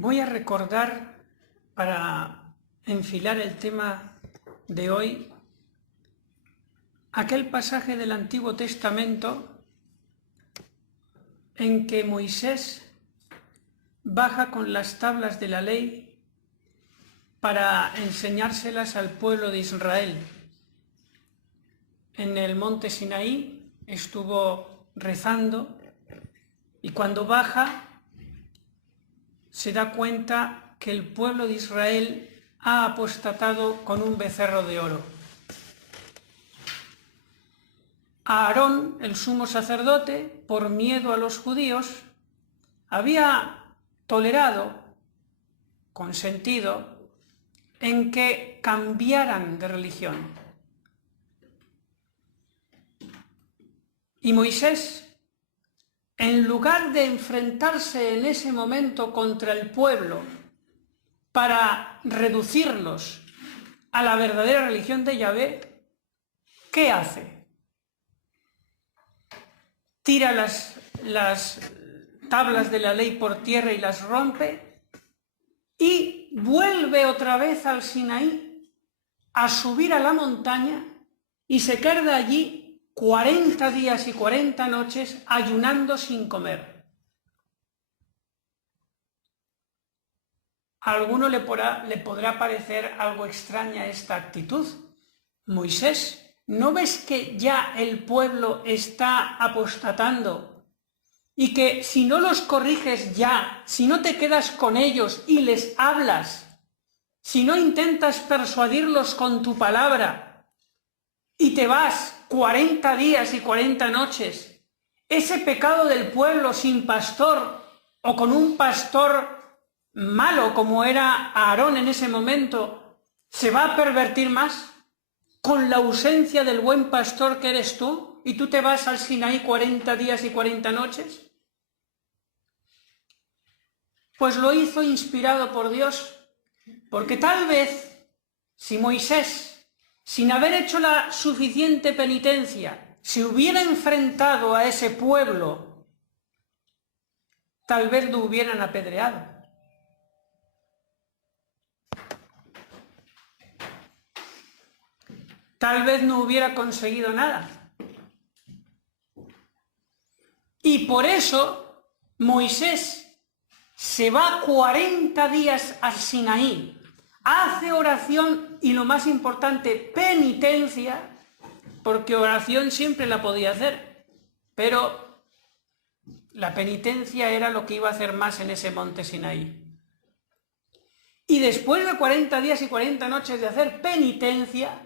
Voy a recordar, para enfilar el tema de hoy, aquel pasaje del Antiguo Testamento en que Moisés baja con las tablas de la ley para enseñárselas al pueblo de Israel. En el monte Sinaí estuvo rezando y cuando baja se da cuenta que el pueblo de Israel ha apostatado con un becerro de oro. Aarón, el sumo sacerdote, por miedo a los judíos, había tolerado, consentido, en que cambiaran de religión. Y Moisés, en lugar de enfrentarse en ese momento contra el pueblo para reducirlos a la verdadera religión de Yahvé, ¿qué hace? Tira las tablas de la ley por tierra y las rompe y vuelve otra vez al Sinaí a subir a la montaña y se queda allí 40 días y 40 noches ayunando sin comer. A alguno le podrá parecer algo extraña esta actitud. Moisés, ¿no ves que ya el pueblo está apostatando y que si no los corriges ya, si no te quedas con ellos y les hablas, si no intentas persuadirlos con tu palabra y te vas 40 días y 40 noches, ese pecado del pueblo sin pastor o con un pastor malo como era Aarón en ese momento, se va a pervertir más con la ausencia del buen pastor que eres tú y tú te vas al Sinaí 40 días y 40 noches? Pues lo hizo inspirado por Dios, porque tal vez si Moisés, sin haber hecho la suficiente penitencia, se hubiera enfrentado a ese pueblo, tal vez lo hubieran apedreado. Tal vez no hubiera conseguido nada. Y por eso Moisés se va 40 días al Sinaí, hace oración y, lo más importante, penitencia, porque oración siempre la podía hacer, pero la penitencia era lo que iba a hacer más en ese monte Sinaí. Y después de 40 días y 40 noches de hacer penitencia,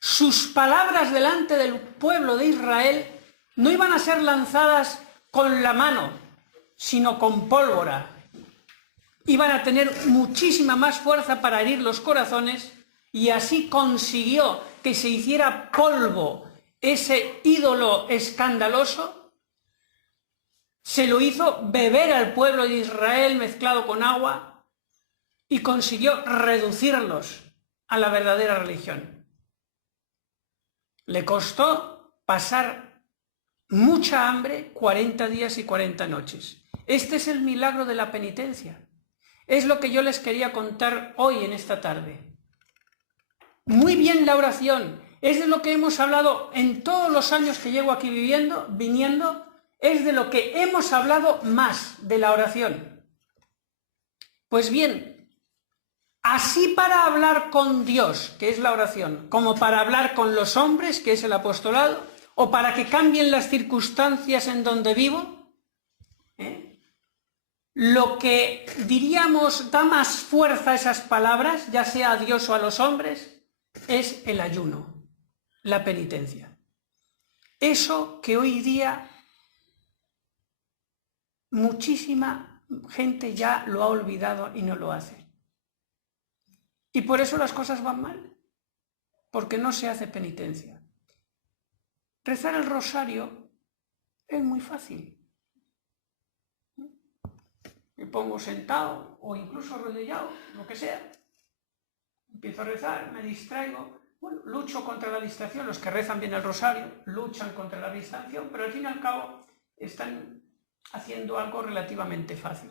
sus palabras delante del pueblo de Israel no iban a ser lanzadas con la mano, sino con pólvora. Iban a tener muchísima más fuerza para herir los corazones y así consiguió que se hiciera polvo ese ídolo escandaloso. Se lo hizo beber al pueblo de Israel mezclado con agua y consiguió reducirlos a la verdadera religión. Le costó pasar mucha hambre 40 días y 40 noches. Este es el milagro de la penitencia. Es lo que yo les quería contar hoy en esta tarde. Muy bien la oración. Es de lo que hemos hablado en todos los años que llevo aquí viniendo, es de lo que hemos hablado más, de la oración. Pues bien, así para hablar con Dios, que es la oración, como para hablar con los hombres, que es el apostolado, o para que cambien las circunstancias en donde vivo, lo que diríamos da más fuerza a esas palabras, ya sea a Dios o a los hombres, es el ayuno, la penitencia. Eso que hoy día muchísima gente ya lo ha olvidado y no lo hace. Y por eso las cosas van mal, porque no se hace penitencia. Rezar el rosario es muy fácil. Me pongo sentado o incluso arrodillado, lo que sea. Empiezo a rezar, me distraigo. Bueno, lucho contra la distracción. Los que rezan bien el rosario luchan contra la distracción, pero al fin y al cabo están haciendo algo relativamente fácil.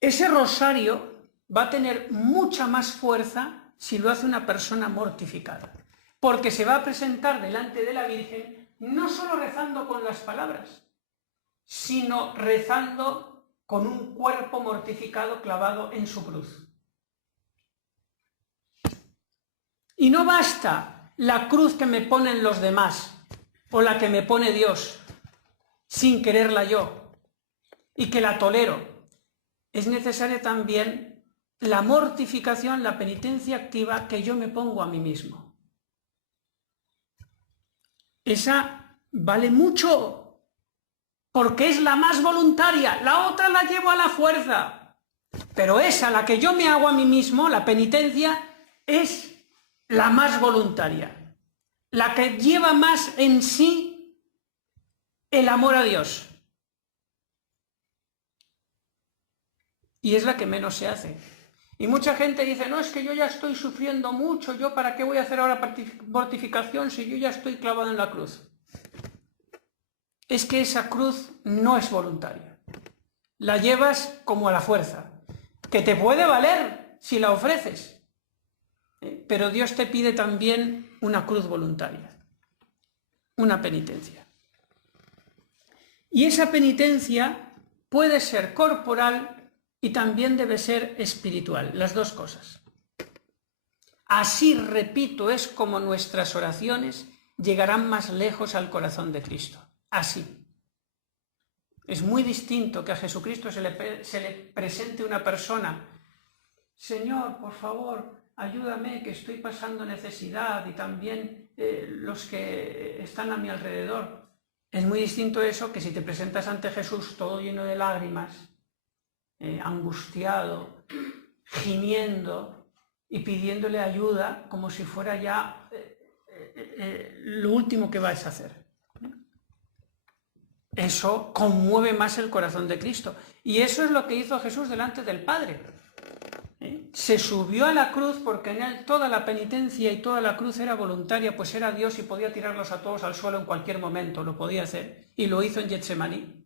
Ese rosario va a tener mucha más fuerza si lo hace una persona mortificada, porque se va a presentar delante de la Virgen no solo rezando con las palabras, sino rezando con un cuerpo mortificado clavado en su cruz. Y no basta la cruz que me ponen los demás o la que me pone Dios sin quererla yo y que la tolero. Es necesaria también la mortificación, la penitencia activa que yo me pongo a mí mismo. Esa vale mucho porque es la más voluntaria, la otra la llevo a la fuerza, pero esa, la que yo me hago a mí mismo, la penitencia, es la más voluntaria, la que lleva más en sí el amor a Dios. Y es la que menos se hace. Y mucha gente dice, no, es que yo ya estoy sufriendo mucho, ¿yo para qué voy a hacer ahora mortificación si yo ya estoy clavado en la cruz? Es que esa cruz no es voluntaria. La llevas como a la fuerza, que te puede valer si la ofreces. Pero Dios te pide también una cruz voluntaria, una penitencia. Y esa penitencia puede ser corporal y también debe ser espiritual, las dos cosas. Así, repito, es como nuestras oraciones llegarán más lejos al corazón de Cristo. Así. Es muy distinto que a Jesucristo se le presente una persona, Señor, por favor, ayúdame, que estoy pasando necesidad, y también los que están a mi alrededor. Es muy distinto eso que si te presentas ante Jesús todo lleno de lágrimas, angustiado, gimiendo y pidiéndole ayuda como si fuera ya lo último que vais a hacer. Eso conmueve más el corazón de Cristo. Y eso es lo que hizo Jesús delante del Padre. Se subió a la cruz porque en él toda la penitencia y toda la cruz era voluntaria, pues era Dios y podía tirarlos a todos al suelo en cualquier momento, lo podía hacer, y lo hizo en Getsemaní.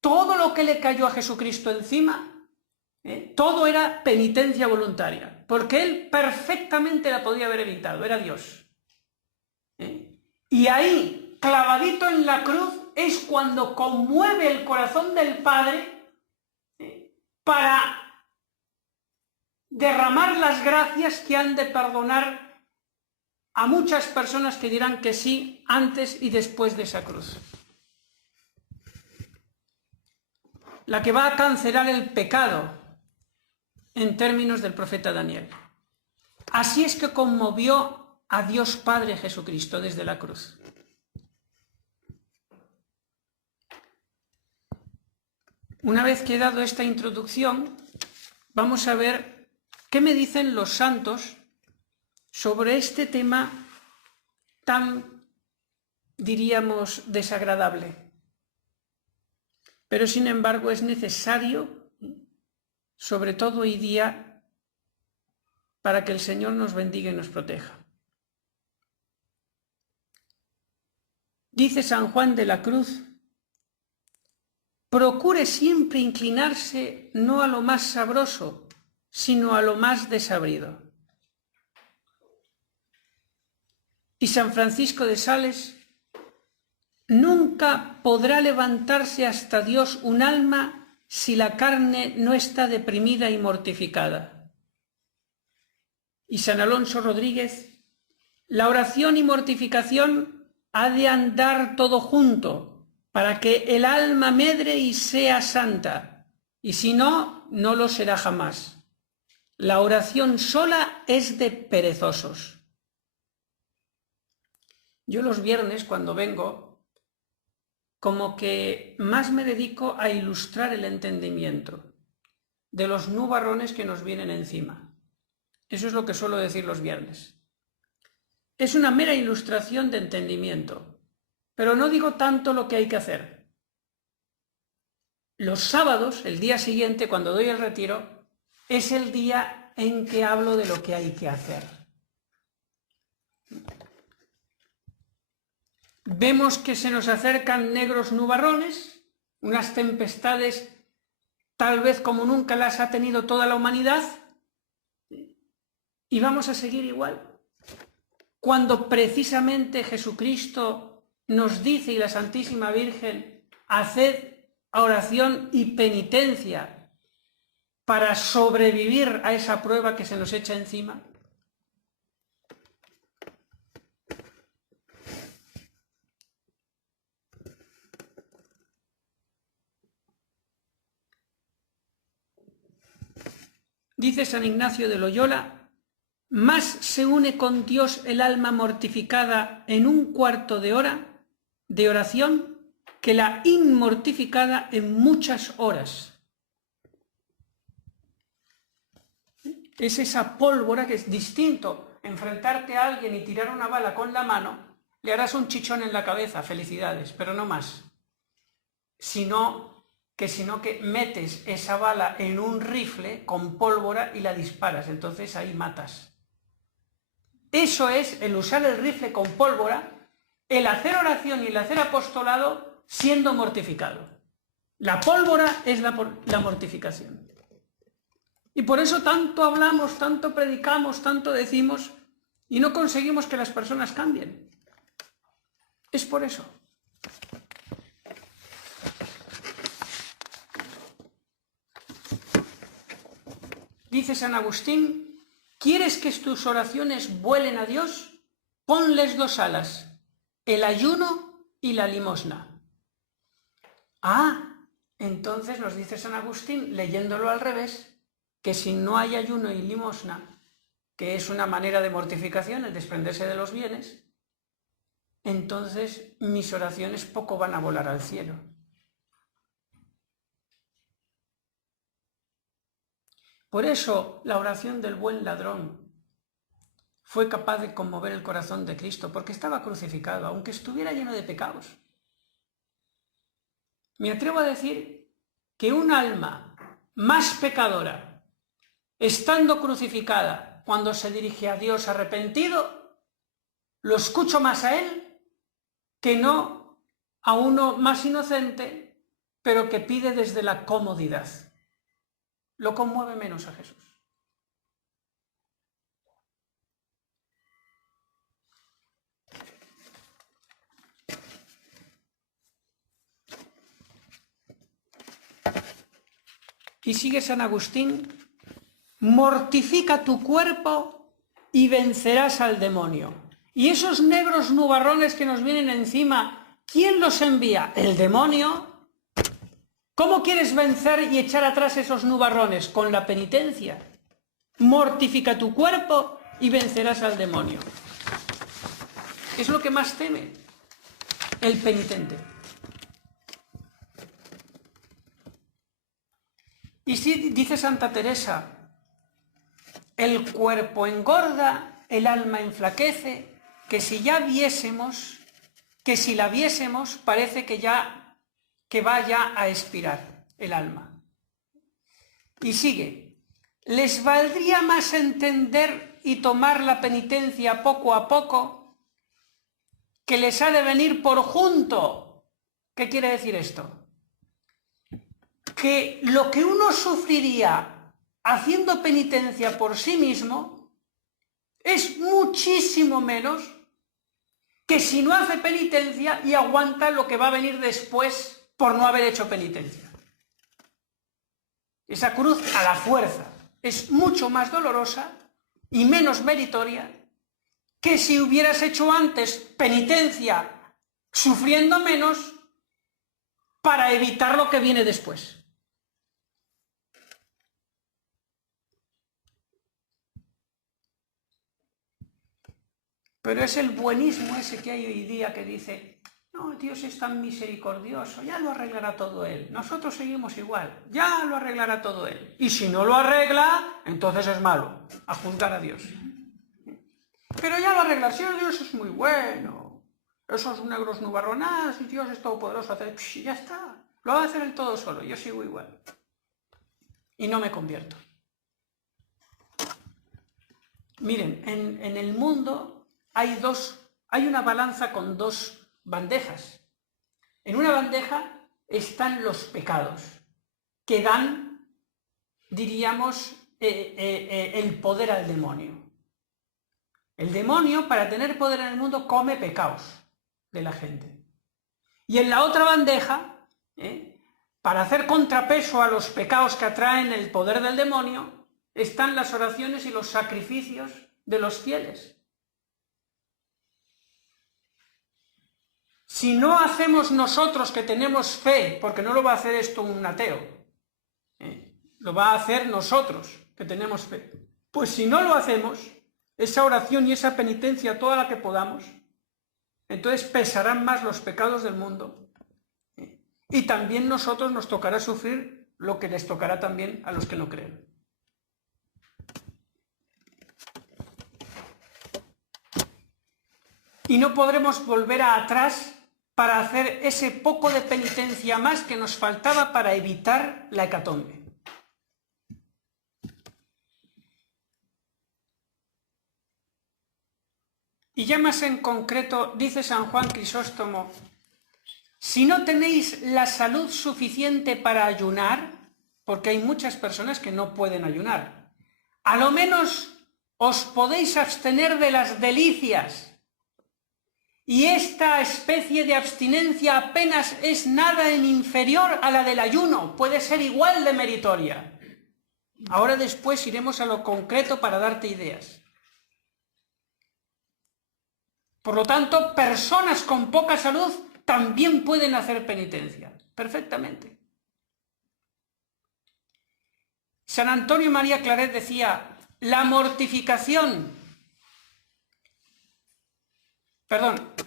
Todo lo que le cayó a Jesucristo encima, todo era penitencia voluntaria, porque él perfectamente la podía haber evitado, era Dios. Y ahí, clavadito en la cruz, es cuando conmueve el corazón del Padre para derramar las gracias que han de perdonar a muchas personas que dirán que sí antes y después de esa cruz. La que va a cancelar el pecado en términos del profeta Daniel. Así es que conmovió a Dios Padre Jesucristo desde la cruz. Una vez que he dado esta introducción, vamos a ver qué me dicen los santos sobre este tema tan, diríamos, desagradable. Pero sin embargo es necesario, sobre todo hoy día, para que el Señor nos bendiga y nos proteja. Dice San Juan de la Cruz, procure siempre inclinarse no a lo más sabroso, sino a lo más desabrido. Y San Francisco de Sales, nunca podrá levantarse hasta Dios un alma si la carne no está deprimida y mortificada. Y San Alonso Rodríguez, la oración y mortificación ha de andar todo junto para que el alma medre y sea santa, y si no, no lo será jamás. La oración sola es de perezosos. Yo los viernes, cuando vengo, como que más me dedico a ilustrar el entendimiento de los nubarrones que nos vienen encima. Eso es lo que suelo decir los viernes. Es una mera ilustración de entendimiento, pero no digo tanto lo que hay que hacer. Los sábados, el día siguiente, cuando doy el retiro, es el día en que hablo de lo que hay que hacer. Vemos que se nos acercan negros nubarrones, unas tempestades tal vez como nunca las ha tenido toda la humanidad, y vamos a seguir igual. Cuando precisamente Jesucristo nos dice, y la Santísima Virgen, haced oración y penitencia para sobrevivir a esa prueba que se nos echa encima. Dice San Ignacio de Loyola: más se une con Dios el alma mortificada en un cuarto de hora de oración que la inmortificada en muchas horas. Es esa pólvora que es distinto. Enfrentarte a alguien y tirar una bala con la mano, le harás un chichón en la cabeza, felicidades, pero no más. Sino que metes esa bala en un rifle con pólvora y la disparas, entonces ahí matas. Eso es el usar el rifle con pólvora, el hacer oración y el hacer apostolado siendo mortificado. La pólvora es la mortificación. Y por eso tanto hablamos, tanto predicamos, tanto decimos, y no conseguimos que las personas cambien. Es por eso. Dice San Agustín: ¿quieres que tus oraciones vuelen a Dios? Ponles dos alas, el ayuno y la limosna. Entonces nos dice San Agustín, leyéndolo al revés, que si no hay ayuno y limosna, que es una manera de mortificación, el desprenderse de los bienes, entonces mis oraciones poco van a volar al cielo. Por eso la oración del buen ladrón fue capaz de conmover el corazón de Cristo, porque estaba crucificado, aunque estuviera lleno de pecados. Me atrevo a decir que un alma más pecadora, estando crucificada, cuando se dirige a Dios arrepentido, lo escucho más a Él que no a uno más inocente, pero que pide desde la comodidad. Lo conmueve menos a Jesús. Y sigue San Agustín: mortifica tu cuerpo y vencerás al demonio. Y esos negros nubarrones que nos vienen encima, ¿quién los envía? ¿El demonio? ¿Cómo quieres vencer y echar atrás esos nubarrones? Con la penitencia. Mortifica tu cuerpo y vencerás al demonio. Es lo que más teme el penitente. Y sí, dice Santa Teresa: el cuerpo engorda, el alma enflaquece, que si la viésemos, parece que vaya a expirar el alma. Y sigue: les valdría más entender y tomar la penitencia poco a poco, que les ha de venir por junto. ¿Qué quiere decir esto? Que lo que uno sufriría haciendo penitencia por sí mismo es muchísimo menos que si no hace penitencia y aguanta lo que va a venir después por no haber hecho penitencia. Esa cruz a la fuerza es mucho más dolorosa y menos meritoria que si hubieras hecho antes penitencia sufriendo menos para evitar lo que viene después. Pero es el buenismo ese que hay hoy día que dice: no, Dios es tan misericordioso, ya lo arreglará todo Él. Nosotros seguimos igual, ya lo arreglará todo Él. Y si no lo arregla, entonces es malo, a juzgar a Dios. Pero ya lo arregla, si Dios es muy bueno, esos negros nubarronados, y Dios es todopoderoso, ya está, lo va a hacer Él todo solo, yo sigo igual. Y no me convierto. Miren, en el mundo hay una balanza con dos bandejas. En una bandeja están los pecados, que dan diríamos, el poder al demonio. El demonio, para tener poder en el mundo, come pecados de la gente. Y en la otra bandeja, para hacer contrapeso a los pecados que atraen el poder del demonio, están las oraciones y los sacrificios de los fieles. Si no hacemos nosotros que tenemos fe, porque no lo va a hacer esto un ateo, lo va a hacer nosotros que tenemos fe, pues si no lo hacemos, esa oración y esa penitencia, toda la que podamos, entonces pesarán más los pecados del mundo, y también nosotros nos tocará sufrir lo que les tocará también a los que no creen. Y no podremos volver atrás para hacer ese poco de penitencia más que nos faltaba para evitar la hecatombe. Y ya más en concreto, dice San Juan Crisóstomo, si no tenéis la salud suficiente para ayunar, porque hay muchas personas que no pueden ayunar, a lo menos os podéis abstener de las delicias. Y esta especie de abstinencia apenas es nada en inferior a la del ayuno, puede ser igual de meritoria. Ahora después iremos a lo concreto para darte ideas. Por lo tanto, personas con poca salud también pueden hacer penitencia, perfectamente. San Antonio María Claret decía,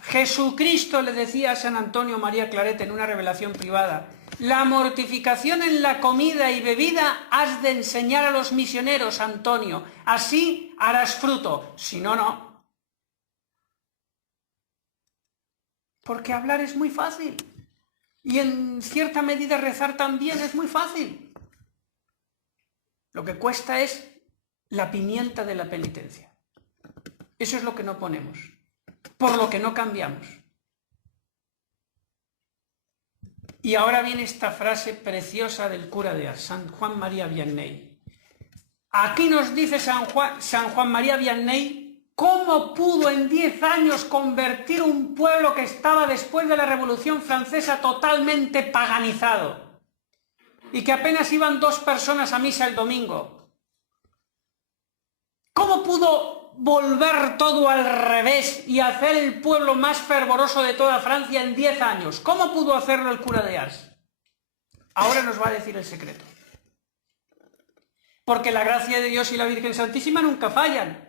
Jesucristo le decía a San Antonio María Claret en una revelación privada, la mortificación en la comida y bebida has de enseñar a los misioneros, Antonio, así harás fruto, si no, no. Porque hablar es muy fácil, y en cierta medida rezar también es muy fácil. Lo que cuesta es la pimienta de la penitencia. Eso es lo que no ponemos, por lo que no cambiamos. Y ahora viene esta frase preciosa del cura de Ars, San Juan María Vianney. Aquí nos dice San Juan María Vianney cómo pudo en 10 años convertir un pueblo que estaba después de la Revolución Francesa totalmente paganizado y que apenas iban 2 personas a misa el domingo. ¿Cómo pudo volver todo al revés y hacer el pueblo más fervoroso de toda Francia en 10 años? ¿Cómo pudo hacerlo el cura de Ars? Ahora nos va a decir el secreto. Porque la gracia de Dios y la Virgen Santísima nunca fallan,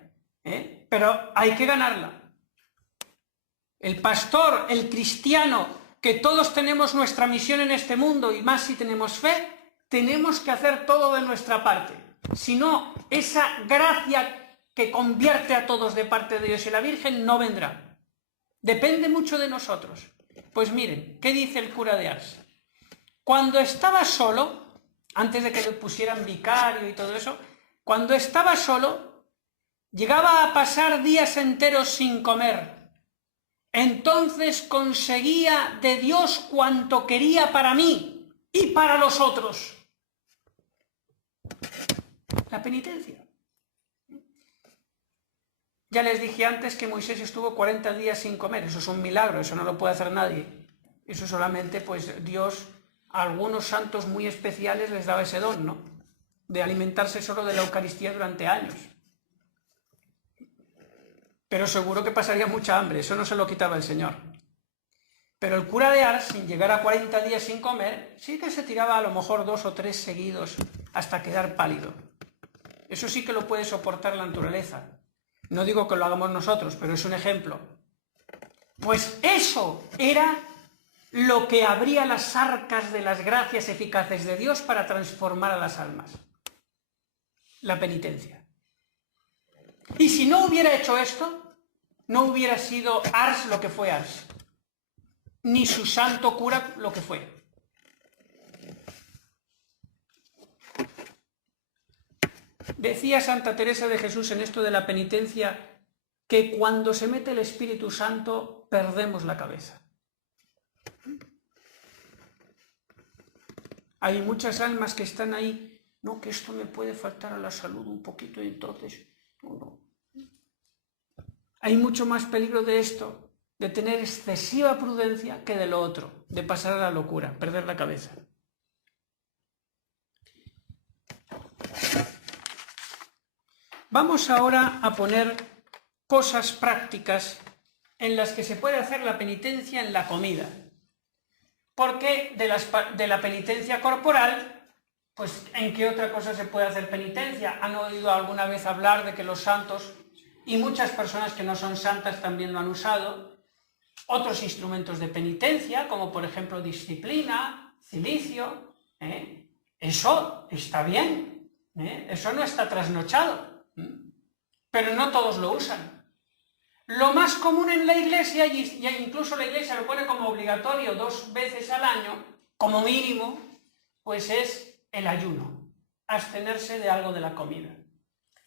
pero hay que ganarla. El pastor, el cristiano, que todos tenemos nuestra misión en este mundo, y más si tenemos fe, tenemos que hacer todo de nuestra parte. Si no, esa gracia que convierte a todos de parte de Dios y la Virgen no vendrá. Depende mucho de nosotros. Pues miren, ¿qué dice el cura de Ars? Cuando estaba solo, antes de que le pusieran vicario y todo eso, cuando estaba solo, llegaba a pasar días enteros sin comer. Entonces conseguía de Dios cuanto quería para mí y para los otros. La penitencia. Ya les dije antes que Moisés estuvo 40 días sin comer. Eso es un milagro, eso no lo puede hacer nadie. Eso solamente, pues, Dios a algunos santos muy especiales les daba ese don, ¿no? De alimentarse solo de la Eucaristía durante años. Pero seguro que pasaría mucha hambre, eso no se lo quitaba el Señor. Pero el cura de Ars, sin llegar a 40 días sin comer, sí que se tiraba a lo mejor 2 o 3 seguidos hasta quedar pálido. Eso sí que lo puede soportar la naturaleza. No digo que lo hagamos nosotros, pero es un ejemplo. Pues eso era lo que abría las arcas de las gracias eficaces de Dios para transformar a las almas. La penitencia. Y si no hubiera hecho esto, no hubiera sido Ars lo que fue Ars, ni su santo cura lo que fue. Decía Santa Teresa de Jesús en esto de la penitencia que cuando se mete el Espíritu Santo perdemos la cabeza. Hay muchas almas que están ahí no, que esto me puede faltar a la salud un poquito y entonces, no. Hay mucho más peligro de esto, de tener excesiva prudencia, que de lo otro, de pasar a la locura, perder la cabeza. Vamos ahora a poner cosas prácticas en las que se puede hacer la penitencia en la comida. Porque de la penitencia corporal, pues ¿en qué otra cosa se puede hacer penitencia? ¿Han oído alguna vez hablar de que los santos, y muchas personas que no son santas también lo han usado, otros instrumentos de penitencia, como por ejemplo disciplina, cilicio, eso está bien, eso no está trasnochado, pero no todos lo usan. Lo más común en la Iglesia, y incluso la Iglesia lo pone como obligatorio 2 veces al año, como mínimo, pues es el ayuno, abstenerse de algo de la comida.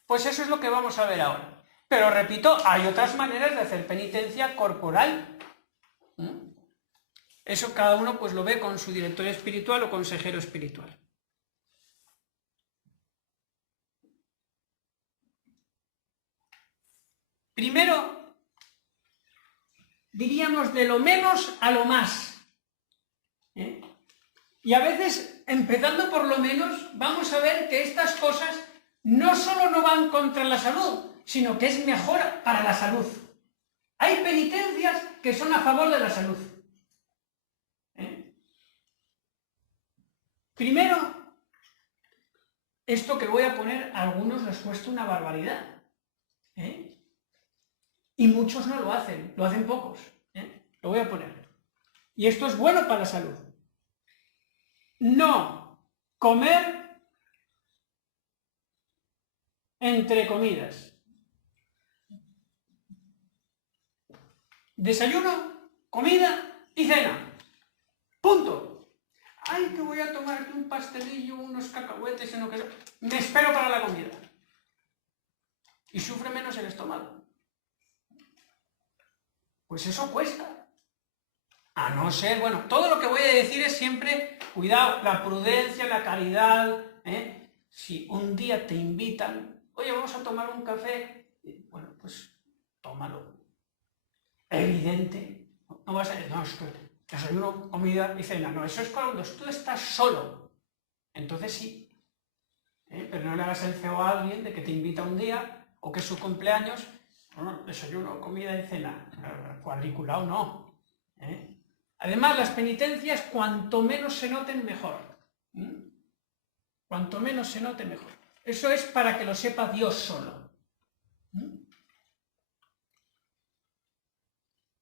Pues eso es lo que vamos a ver ahora. Pero repito, hay otras maneras de hacer penitencia corporal. Eso cada uno pues lo ve con su director espiritual o consejero espiritual. Primero, diríamos de lo menos a lo más. Y a veces, empezando por lo menos, vamos a ver que estas cosas no solo no van contra la salud, sino que es mejor para la salud. Hay penitencias que son a favor de la salud. Primero, esto que voy a poner, a algunos les cuesta una barbaridad. Y muchos no lo hacen pocos. Lo voy a poner. Y esto es bueno para la salud. No comer entre comidas. Desayuno, comida y cena. Punto. Ay, que voy a tomarte un pastelillo, unos cacahuetes, en lo que sea. Me espero para la comida. Y sufre menos el estómago. Pues eso cuesta. A no ser, bueno, todo lo que voy a decir es siempre, cuidado, la prudencia, la caridad. Si un día te invitan, oye, vamos a tomar un café, bueno, pues tómalo. Evidente. No vas a decir, no, es que desayuno, comida y cena. No, eso es cuando tú estás solo. Entonces sí. Pero no le hagas el feo a alguien de que te invita un día o que es su cumpleaños. No, desayuno, comida y cena. Cuadriculado no. Además, las penitencias, cuanto menos se noten, mejor. Cuanto menos se note, mejor. Eso es para que lo sepa Dios solo.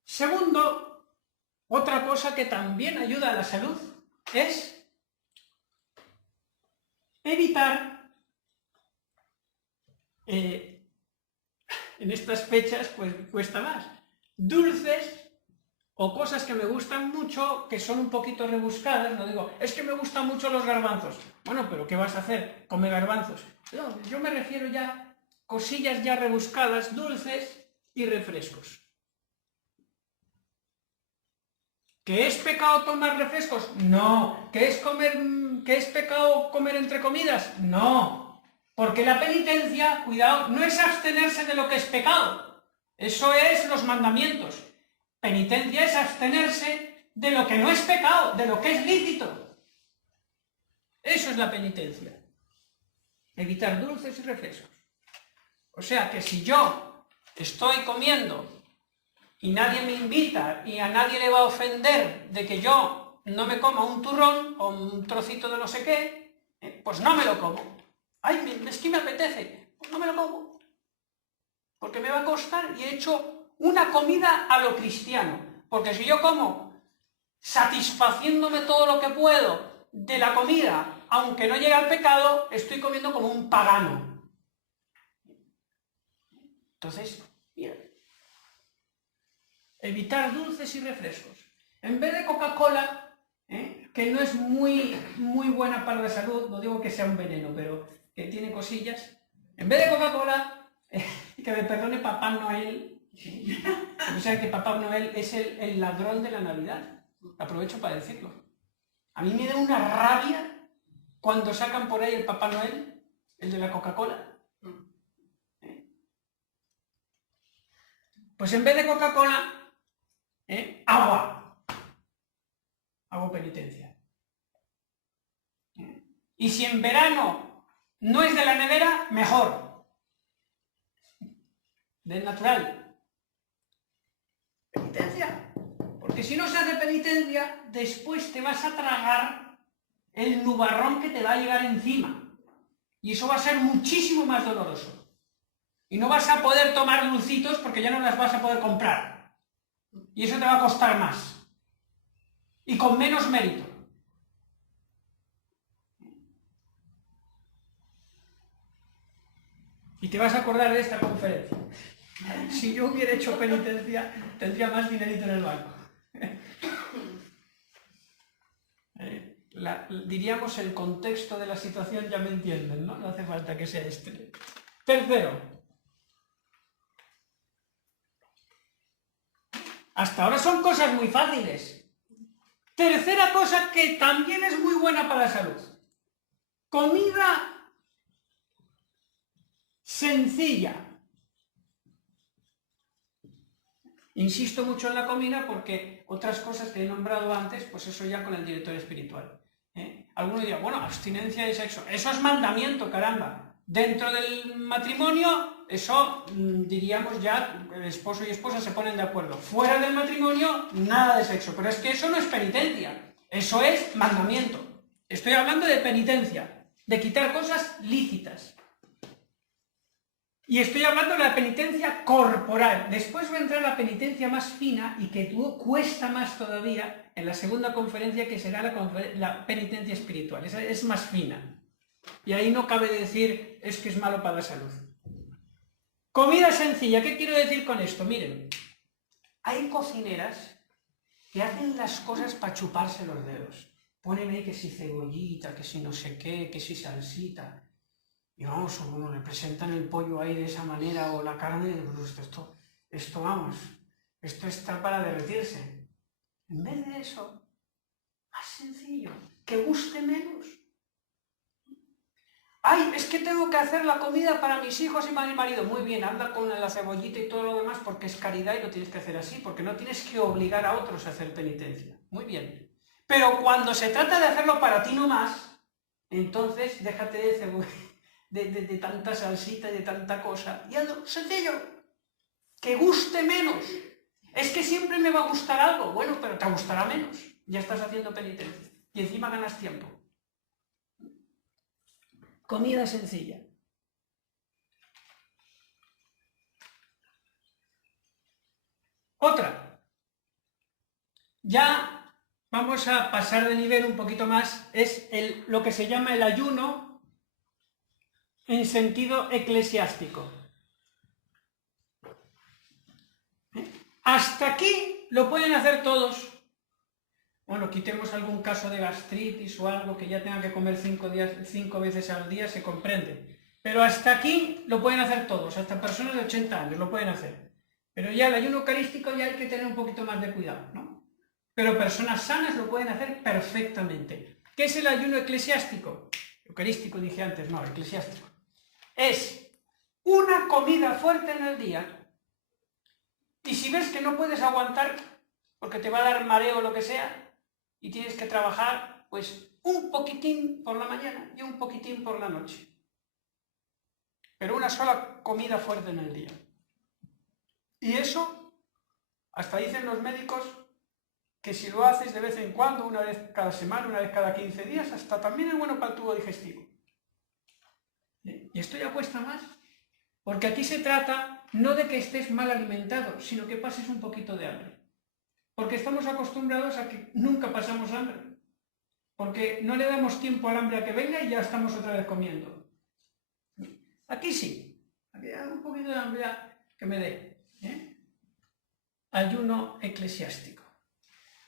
Segundo, otra cosa que también ayuda a la salud es evitar, en estas fechas pues cuesta más, dulces o cosas que me gustan mucho, que son un poquito rebuscadas. No digo, es que me gustan mucho los garbanzos. Bueno, pero ¿qué vas a hacer? ¿Comer garbanzos? No, yo me refiero ya cosillas ya rebuscadas, dulces y refrescos. ¿Que es pecado tomar refrescos? No. ¿Que es pecado comer entre comidas? No. Porque la penitencia, cuidado, no es abstenerse de lo que es pecado. Eso es los mandamientos. Penitencia es abstenerse de lo que no es pecado, de lo que es lícito. Eso es la penitencia. Evitar dulces y refrescos. O sea que si yo estoy comiendo y nadie me invita y a nadie le va a ofender de que yo no me coma un turrón o un trocito de no sé qué, pues no me lo como. Ay, es que me apetece, pues no me lo como. Porque me va a costar y he hecho una comida a lo cristiano. Porque si yo como satisfaciéndome todo lo que puedo de la comida, aunque no llegue al pecado, estoy comiendo como un pagano. Entonces, mira, evitar dulces y refrescos. En vez de Coca-Cola, que no es muy buena para la salud, no digo que sea un veneno, pero que tiene cosillas, en vez de Coca-Cola, que me perdone Papá Noel, o sea que Papá Noel es el ladrón de la Navidad. Aprovecho para decirlo. A mí me da una rabia cuando sacan por ahí el Papá Noel, el de la Coca-Cola? Pues en vez de Coca-Cola, agua. Hago penitencia. Y si en verano no es de la nevera, mejor. Del natural. Penitencia. Porque si no se hace penitencia, después te vas a tragar el nubarrón que te va a llegar encima. Y eso va a ser muchísimo más doloroso. Y no vas a poder tomar dulcitos porque ya no las vas a poder comprar. Y eso te va a costar más. Y con menos mérito. Y te vas a acordar de esta conferencia. Si yo hubiera hecho penitencia, tendría más dinerito en el banco. Diríamos el contexto de la situación, ya me entienden, ¿no? No hace falta que sea este. Tercero. Hasta ahora son cosas muy fáciles. Tercera cosa que también es muy buena para la salud. Comida sencilla. Insisto mucho en la comida porque otras cosas que he nombrado antes, pues eso ya con el director espiritual. Alguno dirá, bueno, abstinencia de sexo. Eso es mandamiento, caramba. Dentro del matrimonio, eso diríamos ya, el esposo y esposa se ponen de acuerdo. Fuera del matrimonio, nada de sexo. Pero es que eso no es penitencia. Eso es mandamiento. Estoy hablando de penitencia, de quitar cosas lícitas. Y estoy hablando de la penitencia corporal. Después va a entrar la penitencia más fina y que cuesta más todavía en la segunda conferencia, que será la penitencia espiritual. Esa es más fina. Y ahí no cabe decir es que es malo para la salud. Comida sencilla. ¿Qué quiero decir con esto? Miren, hay cocineras que hacen las cosas para chuparse los dedos. Ponen ahí que si cebollita, que si no sé qué, que si salsita. Y vamos, le presentan el pollo ahí de esa manera o la carne, pues esto vamos, esto está para derretirse. En vez de eso, más sencillo, que guste menos. Ay, es que tengo que hacer la comida para mis hijos y para mi marido. Muy bien, anda con la cebollita y todo lo demás porque es caridad y lo tienes que hacer así, porque no tienes que obligar a otros a hacer penitencia. Muy bien. Pero cuando se trata de hacerlo para ti nomás, entonces déjate de cebolla. De tanta salsita y de tanta cosa, y algo sencillo, que guste menos. Es que siempre me va a gustar algo, bueno, pero te gustará menos, ya estás haciendo penitencia, y encima ganas tiempo. Comida sencilla. Otra, ya vamos a pasar de nivel un poquito más, es lo que se llama el ayuno en sentido eclesiástico. Hasta aquí lo pueden hacer todos. Bueno, quitemos algún caso de gastritis o algo que ya tenga que comer 5 veces al día, se comprende. Pero hasta aquí lo pueden hacer todos, hasta personas de 80 años lo pueden hacer. Pero ya el ayuno eucarístico ya hay que tener un poquito más de cuidado, ¿no? Pero personas sanas lo pueden hacer perfectamente. ¿Qué es el ayuno eclesiástico? Eucarístico dije antes, no, eclesiástico. Es una comida fuerte en el día y si ves que no puedes aguantar porque te va a dar mareo o lo que sea y tienes que trabajar, pues un poquitín por la mañana y un poquitín por la noche. Pero una sola comida fuerte en el día. Y eso, hasta dicen los médicos que si lo haces de vez en cuando, una vez cada semana, una vez cada 15 días, hasta también es bueno para el tubo digestivo. Y esto ya cuesta más, porque aquí se trata no de que estés mal alimentado, sino que pases un poquito de hambre. Porque estamos acostumbrados a que nunca pasamos hambre. Porque no le damos tiempo al hambre a que venga y ya estamos otra vez comiendo. Aquí sí, aquí hay un poquito de hambre que me dé. Ayuno eclesiástico.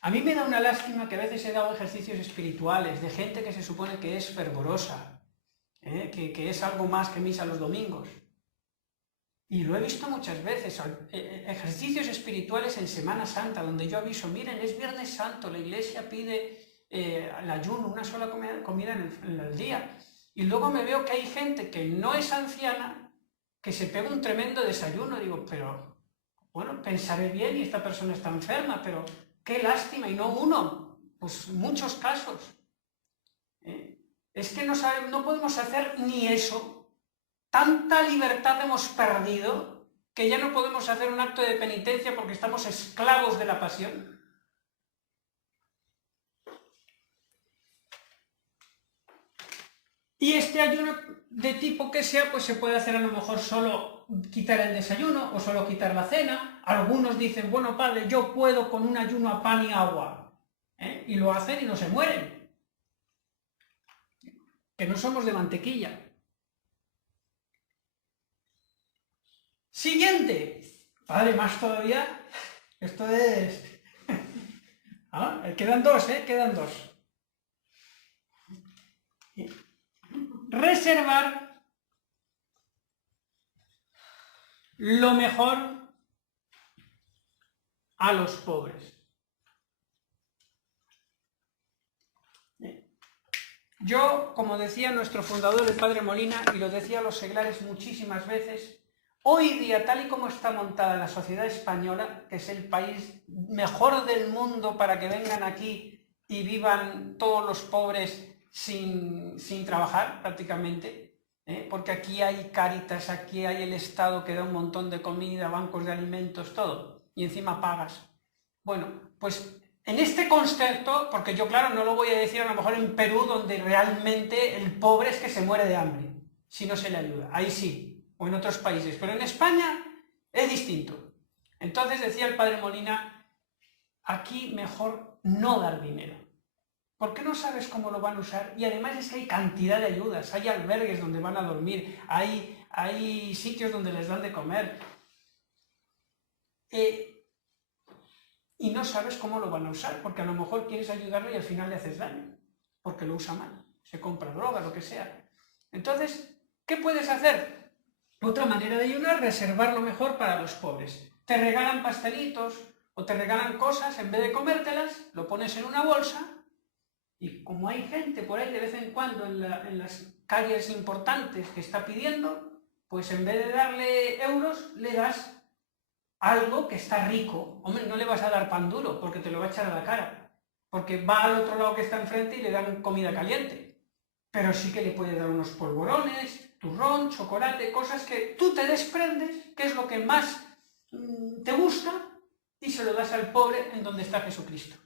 A mí me da una lástima que a veces he dado ejercicios espirituales de gente que se supone que es fervorosa, que es algo más que misa los domingos. Y lo he visto muchas veces, ejercicios espirituales en Semana Santa, donde yo aviso, miren, es Viernes Santo, la Iglesia pide el ayuno, una sola comida en el día. Y luego me veo que hay gente que no es anciana, que se pega un tremendo desayuno. Digo, pero, bueno, pensaré bien y esta persona está enferma, pero qué lástima, y no uno, pues muchos casos. Es que no podemos hacer ni eso. Tanta libertad hemos perdido que ya no podemos hacer un acto de penitencia porque estamos esclavos de la pasión. Y este ayuno de tipo que sea, pues se puede hacer a lo mejor solo quitar el desayuno o solo quitar la cena. Algunos dicen, bueno, padre, yo puedo con un ayuno a pan y agua. Y lo hacen y no se mueren. Que no somos de mantequilla. Siguiente. Padre, más todavía. Esto es... Quedan dos, quedan dos. Reservar lo mejor a los pobres. Yo, como decía nuestro fundador, el padre Molina, y lo decía a los seglares muchísimas veces, hoy día, tal y como está montada la sociedad española, que es el país mejor del mundo para que vengan aquí y vivan todos los pobres sin trabajar prácticamente, porque aquí hay Cáritas, aquí hay el Estado que da un montón de comida, bancos de alimentos, todo, y encima pagas. Bueno, pues en este concepto, porque yo claro no lo voy a decir a lo mejor en Perú, donde realmente el pobre es que se muere de hambre, si no se le ayuda, ahí sí, o en otros países, pero en España es distinto. Entonces decía el padre Molina, aquí mejor no dar dinero, porque no sabes cómo lo van a usar, y además es que hay cantidad de ayudas, hay albergues donde van a dormir, hay sitios donde les dan de comer, y no sabes cómo lo van a usar, porque a lo mejor quieres ayudarlo y al final le haces daño, porque lo usa mal, se compra droga, lo que sea. Entonces, ¿qué puedes hacer? Otra manera de ayunar, reservar lo mejor para los pobres. Te regalan pastelitos o te regalan cosas, en vez de comértelas, lo pones en una bolsa, y como hay gente por ahí de vez en cuando en las calles importantes que está pidiendo, pues en vez de darle euros, le das algo que está rico. Hombre, no le vas a dar pan duro porque te lo va a echar a la cara, porque va al otro lado que está enfrente y le dan comida caliente, pero sí que le puedes dar unos polvorones, turrón, chocolate, cosas que tú te desprendes, que es lo que más te gusta, y se lo das al pobre en donde está Jesucristo.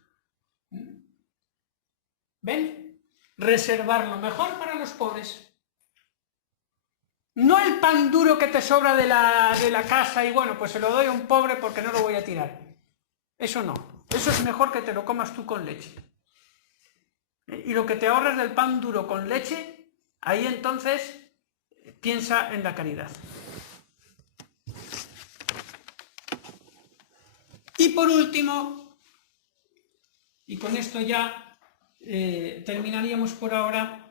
¿Ven? Reservar lo mejor para los pobres. No el pan duro que te sobra de la casa y bueno, pues se lo doy a un pobre porque no lo voy a tirar. Eso no. Eso es mejor que te lo comas tú con leche. Y lo que te ahorras del pan duro con leche, ahí entonces piensa en la caridad. Y por último, y con esto ya terminaríamos por ahora,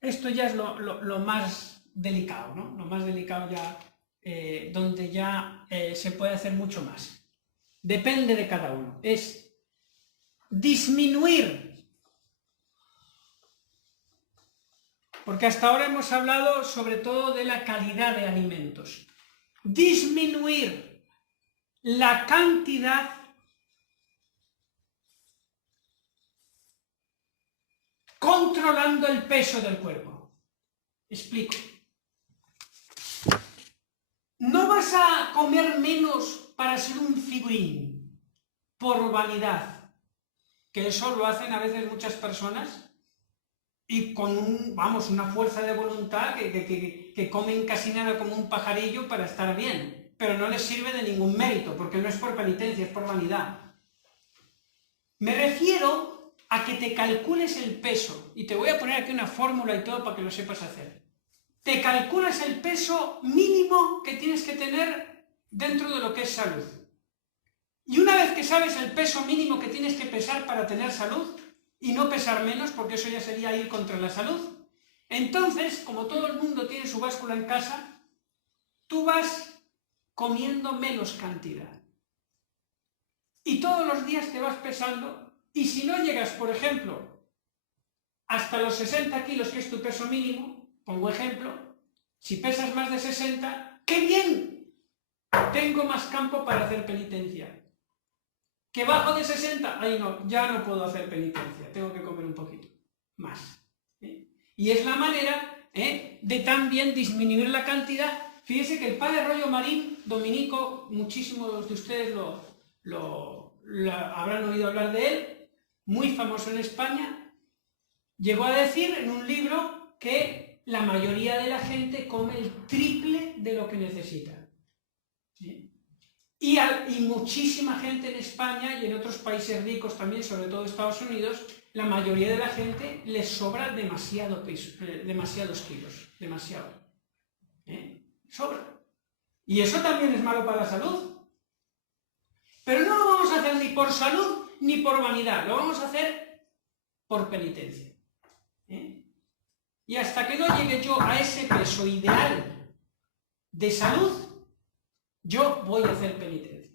esto ya es lo más delicado, ¿no? Lo más delicado ya, donde ya se puede hacer mucho más. Depende de cada uno. Es disminuir. Porque hasta ahora hemos hablado sobre todo de la calidad de alimentos. Disminuir la cantidad controlando el peso del cuerpo. Explico. No vas a comer menos para ser un figurín, por vanidad, que eso lo hacen a veces muchas personas y con una fuerza de voluntad que comen casi nada como un pajarillo para estar bien, pero no les sirve de ningún mérito, porque no es por penitencia, es por vanidad. Me refiero a que te calcules el peso, y te voy a poner aquí una fórmula y todo para que lo sepas hacer. Te calculas el peso mínimo que tienes que tener dentro de lo que es salud. Y una vez que sabes el peso mínimo que tienes que pesar para tener salud, y no pesar menos, porque eso ya sería ir contra la salud, entonces, como todo el mundo tiene su báscula en casa, tú vas comiendo menos cantidad. Y todos los días te vas pesando Y si no llegas, por ejemplo, hasta los 60 kilos, que es tu peso mínimo, pongo ejemplo, si pesas más de 60, ¡qué bien! Tengo más campo para hacer penitencia. ¿Que bajo de 60? Ahí no, ya no puedo hacer penitencia, tengo que comer un poquito más. Y es la manera de también disminuir la cantidad. Fíjense que el padre Rollo Marín, dominico, muchísimos de ustedes habrán oído hablar de él, muy famoso en España, llegó a decir en un libro que la mayoría de la gente come el triple de lo que necesita. Y muchísima gente en España y en otros países ricos también, sobre todo Estados Unidos, la mayoría de la gente les sobra demasiados kilos, demasiado. Sobra. Y eso también es malo para la salud. Pero no lo vamos a hacer ni por salud ni por vanidad, lo vamos a hacer por penitencia. Y hasta que no llegue yo a ese peso ideal de salud, yo voy a hacer penitencia.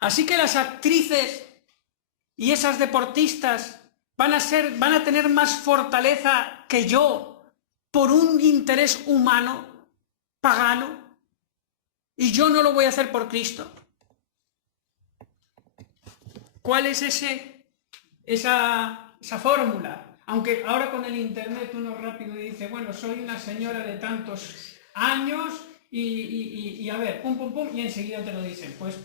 Así que las actrices y esas deportistas van a tener más fortaleza que yo por un interés humano, pagano, y yo no lo voy a hacer por Cristo. ¿Cuál es esa fórmula? Aunque ahora con el internet uno rápido dice, bueno, soy una señora de tantos años y a ver, pum, pum, pum, y enseguida te lo dicen. Pues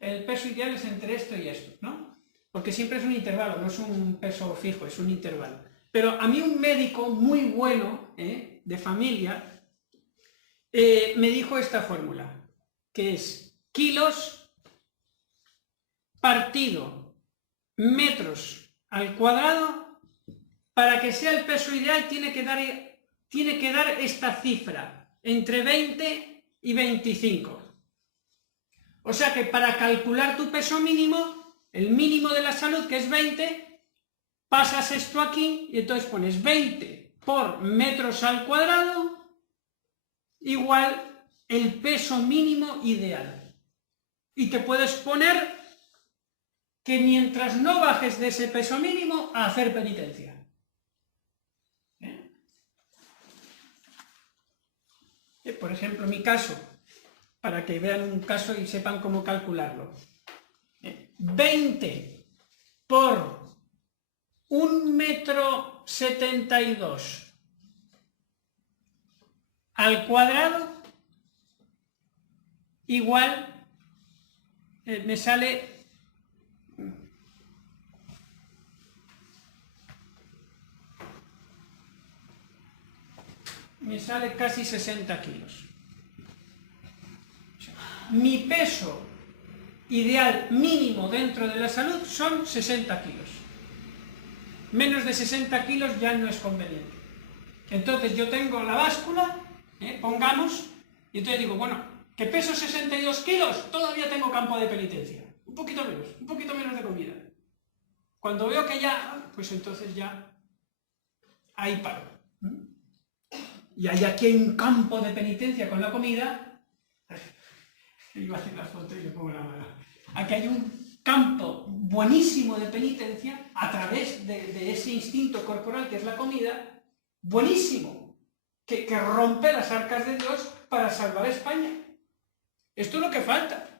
el peso ideal es entre esto y esto, ¿no? Porque siempre es un intervalo, no es un peso fijo, es un intervalo. Pero a mí un médico muy bueno, de familia, me dijo esta fórmula, que es kilos partido metros al cuadrado. Para que sea el peso ideal tiene que dar esta cifra, entre 20 y 25. O sea que para calcular tu peso mínimo, el mínimo de la salud, que es 20, pasas esto aquí y entonces pones 20 por metros al cuadrado igual el peso mínimo ideal. Y te puedes poner que mientras no bajes de ese peso mínimo, a hacer penitencia. Por ejemplo, mi caso, para que vean un caso y sepan cómo calcularlo. 20 por 1,72 m al cuadrado igual me sale casi 60 kilos. Mi peso ideal mínimo dentro de la salud son 60 kilos. Menos de 60 kilos ya no es conveniente. Entonces yo tengo la báscula, pongamos, y entonces digo, bueno, que peso 62 kilos, todavía tengo campo de penitencia. Un poquito menos de comida. Cuando veo que ya, pues entonces ya, ahí paro. Y aquí hay un campo de penitencia con la comida. Iba a hacer la foto y le pongo la mano. Aquí hay un campo buenísimo de penitencia a través de ese instinto corporal que es la comida, buenísimo, que rompe las arcas de Dios para salvar a España. Esto es lo que falta.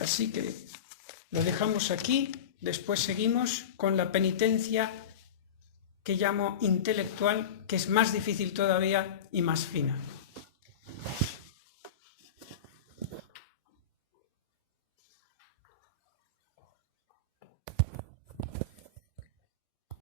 Así que lo dejamos aquí, después seguimos con la penitencia que llamo intelectual, que es más difícil todavía y más fina.